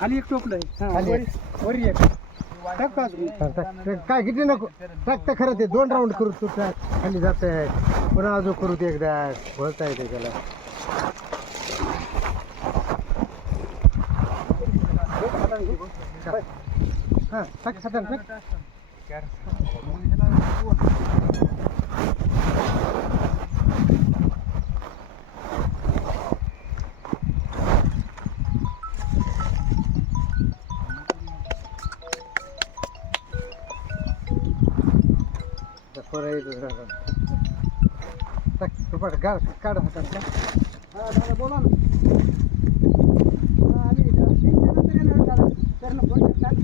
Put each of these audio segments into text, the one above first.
खाली एक टोपलं आहे खाली एक. वरी एक टाक का अजून? काय किती नको टाकता खरं ते 2 राऊंड करू तू खाली जात आहे पुन्हा अजून करू ते एकदा बोलता येते त्याला हा टाक खातान टाक टाक तुपाट काढ काढ हातात का हा दादा बोला ना आम्ही नंतर येणार दादा तर ना फोन करतात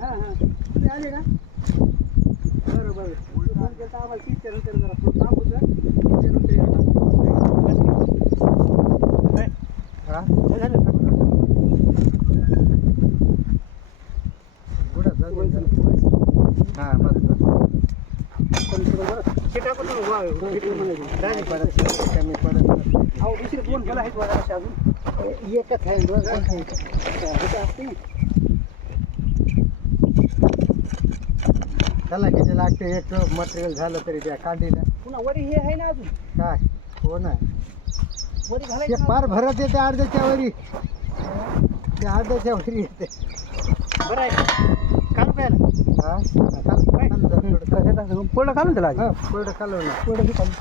हां हां तुम्ही आले का बरं बरं फोन केला आम्हाला 30 नंतर जरा थोडं काम होतं 30 नंतर येणार हा काय झालं गुडा जाऊ हा बस कमी पडत अहो दुसरे दोन गेला आहेत बघा असे अजून एकच आहे बघा त्याला किती लागते एक मटेरियल झालं तरी त्या कांडीला पुन्हा वरी हे आहे ना अजून काय हो ना वरी ते घालायचं फार भरत येते अर्ध्याच्या वरी ते अर्ध्याच्या वरी येते बरं आहे काल प्यायला हा पोळं घालून त्याला हा पुढं खालो ना पोळं बी घालून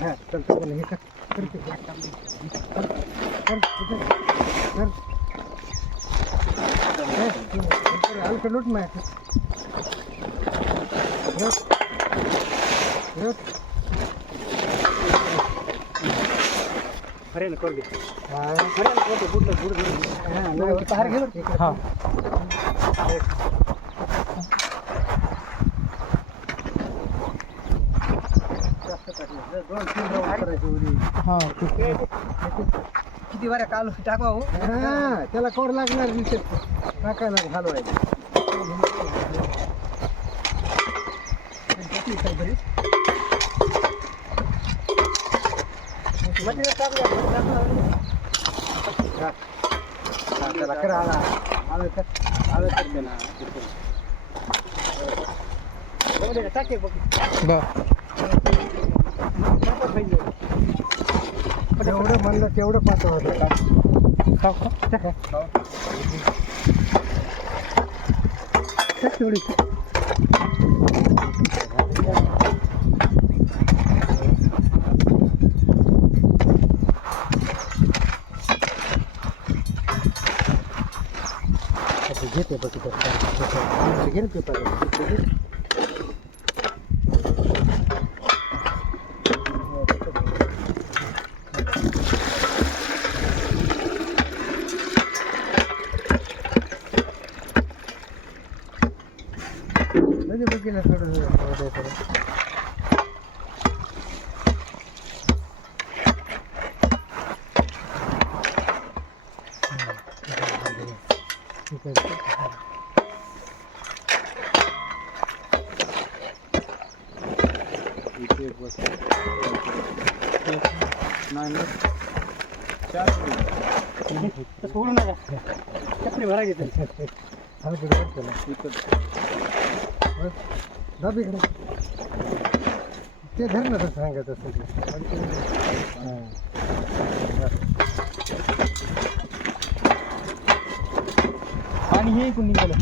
हा चल चल हे कर करते हलकं लूट माय खरे ना करू दे हा खरे ना करू दे बुडलं बुडलं बाहेर गेलो हा हा किती वाऱ्या काल टाका हो हा त्याला कोर लागणार दिसत टाकायला घालवायचं त्याला करा आला आलं तर त्याला टाके बघ जेवढं म्हणलं तेवढं पाहतो होतं तेवढी घेते बघ घे ना पेपर बघितलं थोडं सोडू नका चपली भरा घेते दाबीकडे ते धर ना तर सांगत असं पाणी हे इकडून निघालं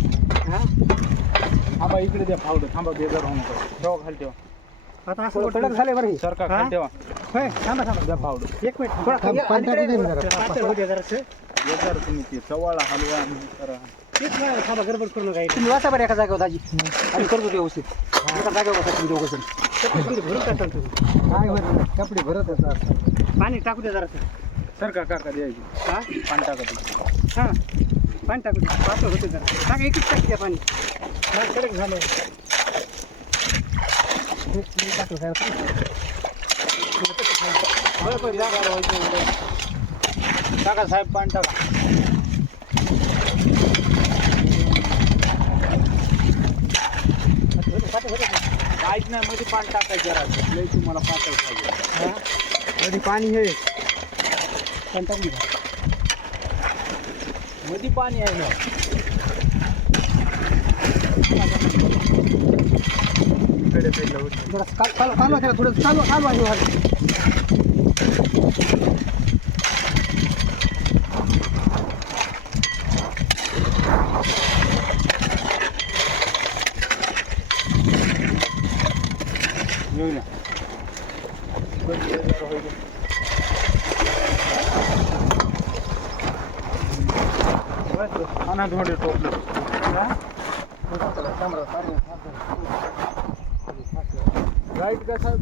थांबा इकडे द्या फावडं थांबा बेजार होऊ नका ठेवा खाली ठेवा आता असं कडक झाले बरं सरकार खाली ठेवा होय थांबा थांबा द्या फावडं एक मिनिट थोडा खाली पाणी टाकू दे ना जरा. पातळ होऊ द्या जरासं बेजार तुम्ही ते चवाळा हलवा आणि करा तेच नाही थांबा गडबड करू नका तुम्ही वाचा बरं एका जागेवर दाजी आणि करतो व्यवस्थित एका जागेवर बसा तुम्ही दोघं जण भरून टाकाल तुम्ही काय बरं कपडे भरत असतात पाणी टाकू द्या जरासं सरका काका द्यायची हा पाणी टाका हां पाणी टाकू द्या पातळ होते जरा टाका एकच टाकी द्या पाणी कडक झालं टाकलं काय टाका साहेब पाणी टाका काहीच नाही मध्ये पाणी टाकायचं राहतं लय तुम्हाला पातळ पाहिजे मध्ये पाणी हे पण टाकून द्या. मध्ये पाणी आहे ना इकडे साईडला उडतं. जरा कालवा त्याला थोडं कालवा हे व्हायला. येऊया आणा थोडे टोपलं राईट का साहेब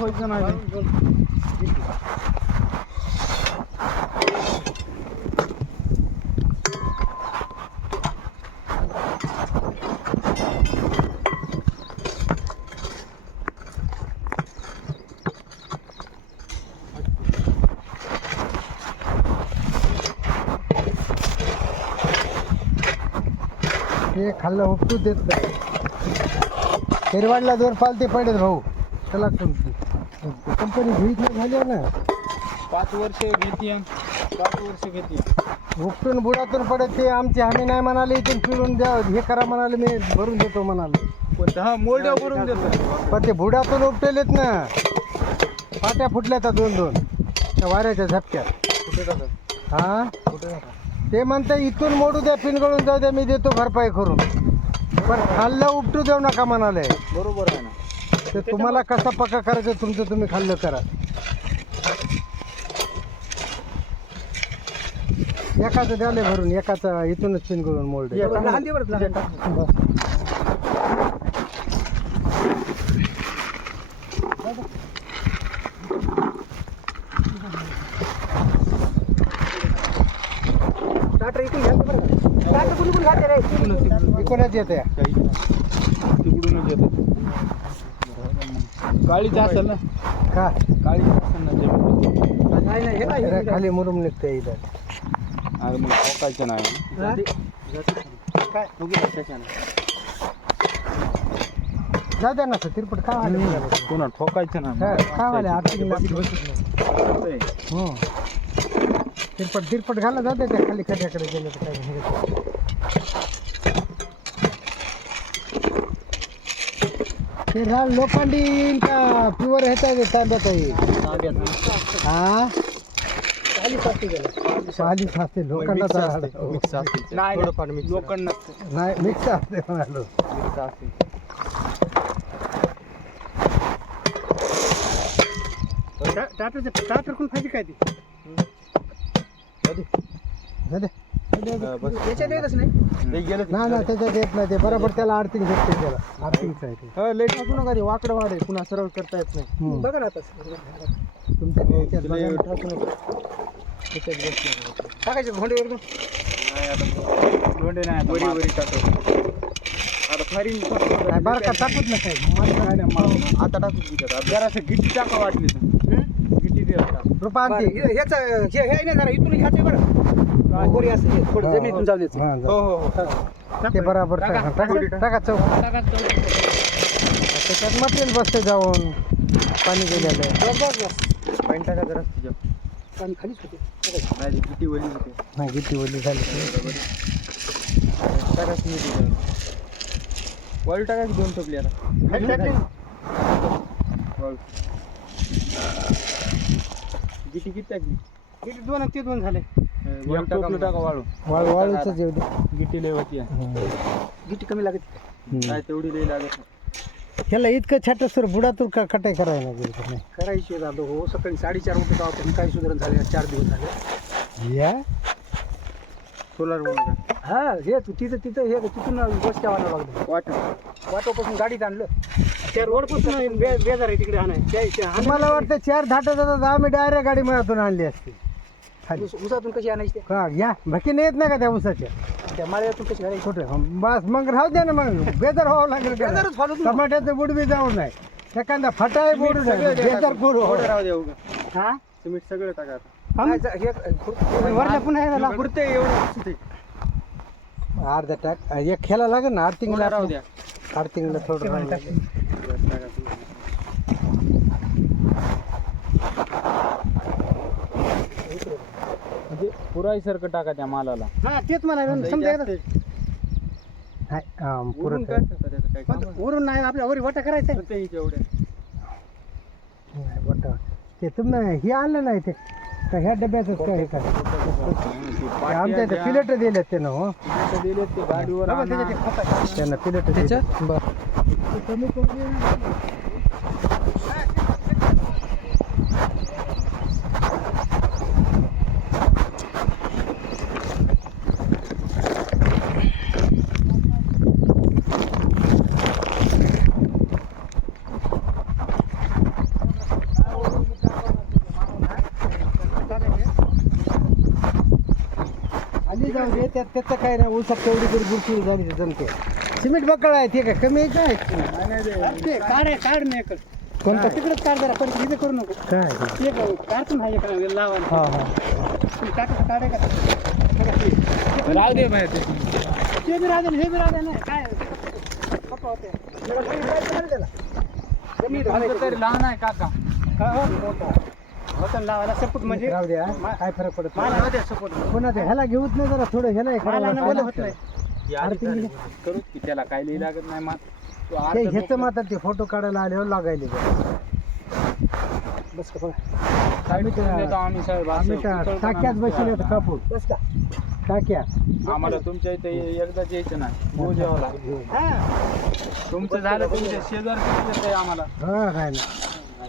व्हायचं नाही ते खाल्लं उपटू देत नाही शेरवाडला दोन पालते पडत भाऊ त्याला कंपनी भुईत झाली ना 5 वर्ष घेते 5 वर्ष घेते उपटून बुडातून पडत ते आमची हमी नाही म्हणाले इथून फिरून द्या हे करा म्हणाले मी भरून देतो म्हणाले पण हा मोल्ड करून देतो पण ते बुडातून उपटेलेत ना पाट्या फुटल्या त्या 2-2 त्या वाऱ्याच्या झपक्यात कुठे जातात हा कुठे जातात ते म्हणते इथून मोडू द्या पिनगळून जाऊ द्या मी देतो भरपाई करून पण खाल्लं उपटू देऊ नका म्हणाले बरोबर आहे ना तर तुम्हाला कसं पक्का करायचं तुमचं तुम्ही खाल्लं करा एकाचं द्याले भरून एकाचं इथूनच पिनगळून मोल्ड कोणाच येते तिकडूनच येतो काळीच असेल ना का काळीच असेल ना जमीन खाली मुरुम निघते इथं अरे मग ठोकायचं नाही काय त्याच्यानं जाऊ द्या ना तिरपट काय व्हायला पुन्हा ठोकायचं ना काय व्हायला आर्थिक हो तिरपट घाला जाऊ द्या त्या खाली खड्याकडे गेलं तर काही ते राल लोखंडी येईल का प्युअर ह्याचा तांब्याचा येईल हा पाली असते लोखंडाचा मिक्स असते नाही लोखंड नसते नाही मिक्स असते म्हणालो मिक्स असते ट्रॅक्टर कोण पाहिजे काय ती त्याच्यात येतच नाही ना त्याच्यात येत नाही ते बरोबर त्याला आर्थिंग भेटते त्याला आर्थिंगच आहे ते लेट टाकू नका ते वाकडं वाढे पुन्हा सरळ करता येत नाही बघा ना आता तुमच्या याच्यात बघा ना. टाकू नका टाकायचे भोंडीवर नाही आता लोंढे नाही वरी वरी टाकतो आता फारीन बरं का टाकूच ना काय आता टाकू जरासं गिट्टी टाका वाटली तर गिट्टी दे रुपांती ह्याच हे आहे ना जरा इथून घ्यायचं बरं गोरी असते थोडं जमिनीतून जाऊ द्यायचं हो हो ते बरोबर टाका चौक त्याच्यात मटेरियल बसते जाऊन पाणी गेलेलं पाणी टाका जरा तिच्या पाणी खालीच होते नाही गिट्टी वली होते नाही गिट्टी ओली झाली टाका तुम्ही वळ टाका 2 टोपली आता गिट्टी किती टाकली गिट्टी 2 आणि ते 2 झाले टाका वाळू वाळूच जेव गिट्टी लय होती गिट्टी कमी लागते काय तेवढी लय लागत ह्याला इतकं छाटस तर बुडातून कटाई करायला लागेल करायची दादा हो सकाळी 4:30 वाजता आपण काही सुधारण झाले 4 दिवस झाले या सोलार हा हे तिथं हे तिथून बसच्या वाला लागलं वाटापासून गाडीत आणलं त्या रोडपासून बेजार आहे तिकडे आणाय मला वाटतं 4 धाटा जातात आम्ही डायरेक्ट गाडी मळ्यातून आणली असते उसातून कशी आणायची का या भकीने येत नाही का त्या उसाच्या त्या माळ्यातून कशी घालायची कुठे बस मग राहू द्या ना मग बेजार व्हावं लागेल टमाट्याचं बुड बी जाऊ नाही एखादा फटाय बुड बेजार करू राहू दे उगा हा सिमेंट सगळं टाका वरल्या पुन्हा पुरते एवढं अर्धा टाक एक खेळा लागेल ना आर्थिंगला राहू द्या. आर्थिंगला थोडं राहिलं. म्हणजे पुराईसारखं टाका त्या मालाला. हा तेच म्हणाले समजा एकदा नाही वरून काय करता त्याचं काय काम? वरून नाही आपल्या वरी वाटा करायचं तर ते एवढे वाटा ते तुम्ही हे आणलं नाही ते का ह्या डब्यातच काय हे काय आमच्या इथे पिलेट दिलेत ते ना हो दिले ते गाडीवर आणा. त्यांना पिलेट त्याच्यात बरं कमी करून आली जाऊ दे त्यात त्याचं काय नाही ऊसात तेवढी तरी बुरशी झाली तर जमते सिमेंट बकळ आहे ते काय कमी आहे काय ते काढ काढ नाही कर. कोणतं तिकडेच काढ जरा पण तिथे करू नको. काय एक काढतो ना एक लावा. हा हा तुम्ही टाकायचं काढे का? राहू दे माहिती. ते बी राहू दे हे बी राहू दे नाही काय पप्पा होते. तरी लहान आहे काका. होतं लावायला सपोर्ट म्हणजे राहू द्या काय फरक पडत मला राहू द्या सपोर्ट. पुन्हा ते ह्याला घेऊच नाही जरा थोडं ह्याला हे मला करावं बोलत लागतं. नाही. करू की त्याला काय लिहि लागत नाही मात. ते ह्याचं मात्र ते फोटो काढायला आल्यावर लागायले बस का बघा आम्ही त्या टाक्यात बसले होते कापूर बस का टाक्या आम्हाला तुमच्या इथे एकदाच यायचं ना मोजेवाला. तुमचं झालं तुमच्या शेजार आम्हाला. हा काय ना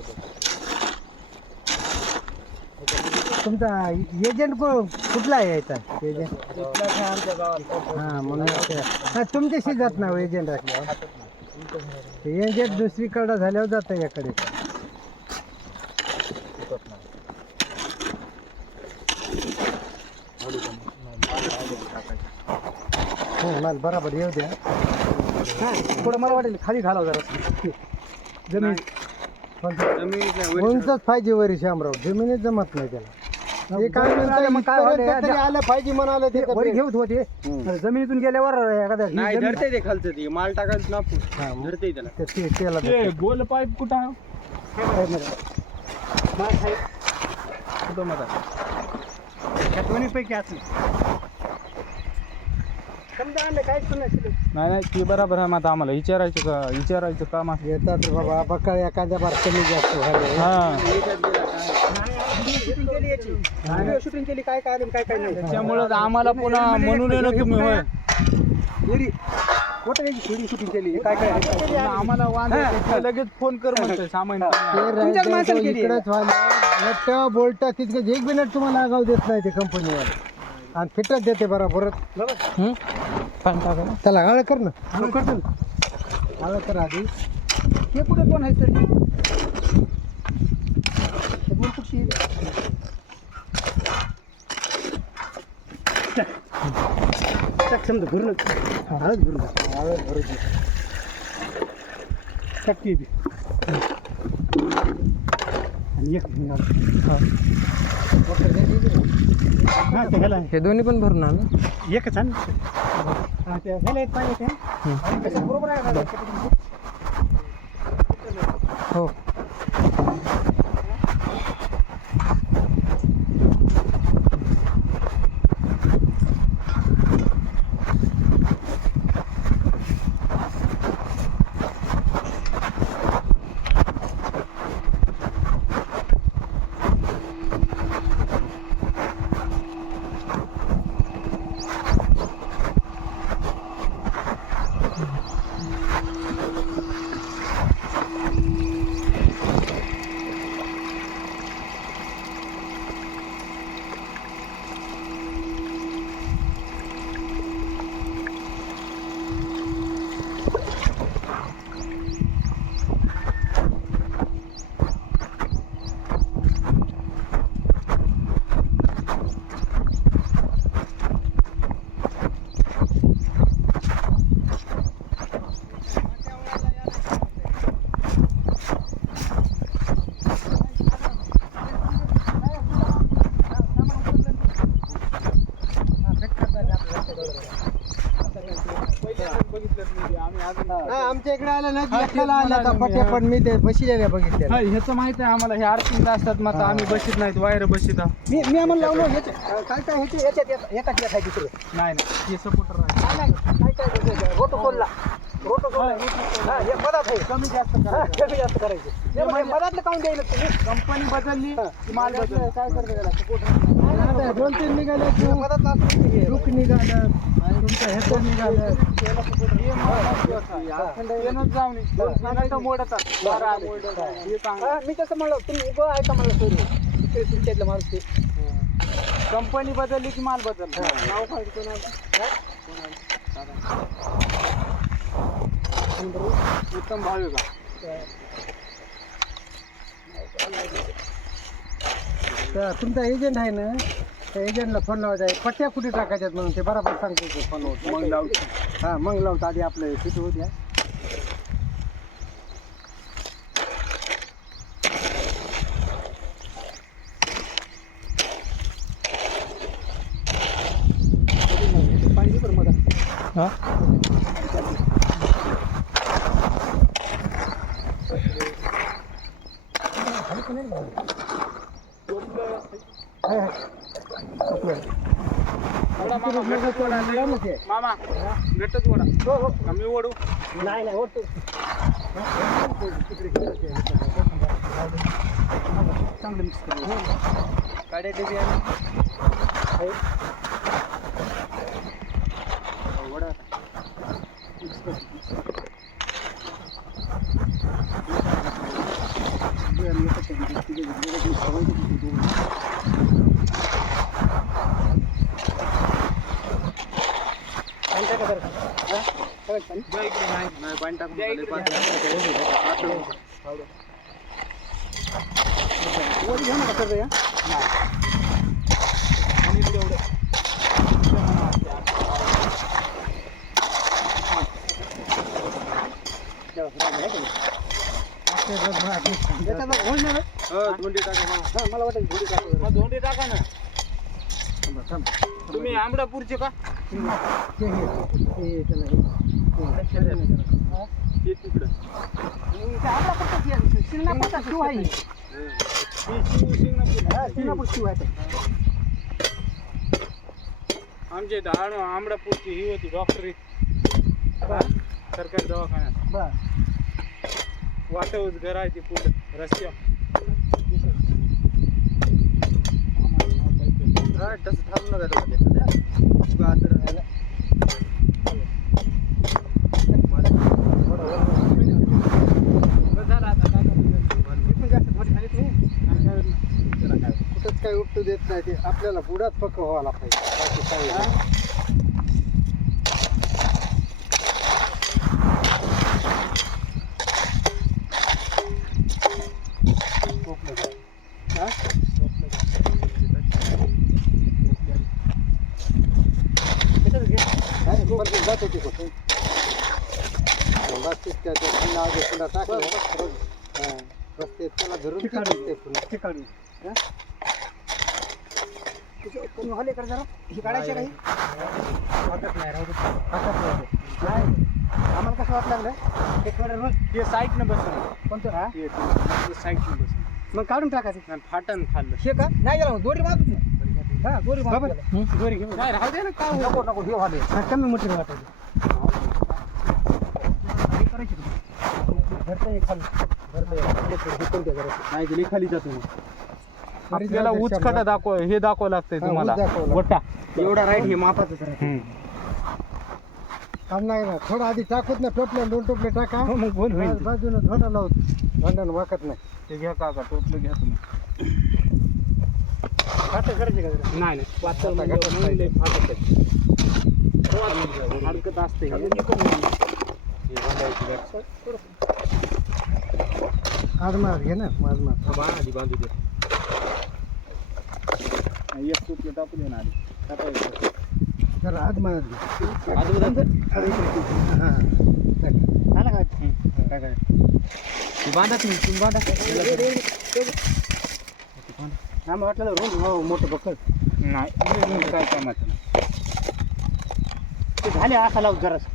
तुमचा एजंट कुठला आहे यायचा एजंट आमच्या गावात. हां म्हणून हा तुमच्याशी जात ना एजंट असल्यावर एजंट दुसरीकडं झाल्यावर जातं याकडे हो मला बरोबर येऊ द्या हां थोडं मला वाटेल खाली घालावं जरा जमीन उंचच पाहिजे वरी शामराव जमिनीत जमत नाही त्याला ते काय म्हणतात आलं पाहिजे म्हणाले ते वरी घेऊत होते जमिनीतून गेल्यावर एखाद्या नाही धरते ते खालचं ते माल टाकायचं ना धरते त्याला. त्याला गोल पाईप कुठं दोन्ही पैकी असं समजा आणलं काहीच पण नाही नाही ते बरोबर आहे मग आता आम्हाला विचारायचं काम आहे. येतात बाबा बकाळ एखाद्या बार कमी जास्त शूटिंग केली काय काय काय काय नाही त्याच्यामुळं आम्हाला पुन्हा म्हणून येणं तुम्ही होय शूटिंग केली काय काय आम्हाला वांधा लगेच फोन कर म्हणतोय सामान इकडेच व्हायला बोलट तितकं एक मिनिट तुम्हाला आगाव देत नाही ते कंपनीवर आणि फिटच देते बरोबर त्याला आळ कर ना आळ कर आधी हे कुठे कोण आहे तरी समजा भरून हळद भरून हळद भरून टक्की बी आणि एक हे दोन्ही पण भरून आलं एकच आहे ह्याला एक पाहिजे बरोबर आहे हो नाही, आमच्या इकडे आलं ना एकट्याला आल्या का पट्ट्या, पण मी ते बसलेल्या बघितल्या. ह्याचं माहिती आहे आम्हाला, हे आर्थिंगला असतात मग आम्ही बशीत नाहीत, वायर बशीत आहोत. मी आम्हाला लावलो काय काय ह्याचे याच्यात एकाच आहे दुसरं नाही हे सपोर्टर आहे. काय रोटो सोडला हा, हे मधात आहे. कमी जास्त हा, करायचं. कमी जास्त करायचे हे मधातलं काऊन द्यायला तुम्ही कंपनी बदलली की माल बदलला. काय करता त्याला सपोर्ट 2-3 निघाले मधात लुक निघालं तुमचं ह्याचं निघालं येणंच जाऊन नंतर मोडतात. हे चांगलं. मी कसं म्हणलं तुम्ही उभं आहे का मला सोडू तुमच्यातलं माणूस ते कंपनी बदलली की माल बदलला. नाव काय उत्तम भाव आहे का? तर तुमचा एजंट आहे ना त्या एजंटला फोन लावायचा आहे पट्ट्या कुठे टाकायच्यात म्हणून ते बरोबर सांगतो ते फोनवर मग लावू. हां मग लावतो आधी आपलं किती होत्या पाहिजे बरं मला मामा गट्टच ओढा. आम्ही ओढू. नाही नाही होतो चांगलं मिक्स करू. काड्या डबी वडा मिक्स कर. मला वाटतं धोंडे टाका ना. तुम्ही आंबडापूरचे का? ते तिकडं आमच्या इथं आंबडापूरची ही होती डॉक्टरी सरकारी दवाखान्यात. वाटवच घर आहे ती पुढं रस्त्यावर. तसं थांबू नका कुठंच काही उपटू देत नाही ते आपल्याला पुढाच पक्क व्हायला पाहिजे बाकी काही जाते ते कुठे पुन्हा टाकलं रस्ते त्याला धरून ते पुन्हा ठिकाणी हले कर जरा ही काढायची काही वाटत नाही राहू नाही आम्हाला कसं वाटलं लागलं ते थोडं ते साईटनं बसलं. कोणतं हा साईटनं बसलं. मग काढून टाकायचं आणि फाटन खाल्लं. हे का नाही गेला दोरी बाजूच हा दोरी दोरी घेऊन नाही राहू दे ना. काय नको नको हे वाले कमी मोठी वाटायची नाही गेली खाली जातो मग. आपल्याला उचकाटा दाखव हे दाखवावं लागतंय तुम्हाला. वटा एवढा राईट हे मापाचंच राहते नाही ना थोडं आधी टाकूत ना टोपल्या 2 टोपले टाका मग बोल होईल. बाजूनं थोडा लावत भांडण वाकत नाही ते घ्या काका टोपलं घ्या तुम्ही. फाटं करायचे का नाही नाही पातळ म्हणजे लय फाटत आहे. हलकत असते. आज मार घे ना माझ मार आधी बांधू दे. एक टोपलं टाकू दे ना आधी. टाकायचं जरा आज मार आधी हां आला का काय काय बांधा तुम्ही बांधा. आम्ही वाटलं रोज हो मोठं बकड नाही काय कामाचं नाही. ते झाले आखा लावू जरासं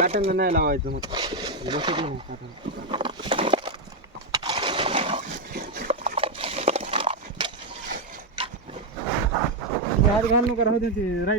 काट्यांना नाही लावायचं मग बसत नाही काट्यांना. हात घालू नका राहू दे ते राईट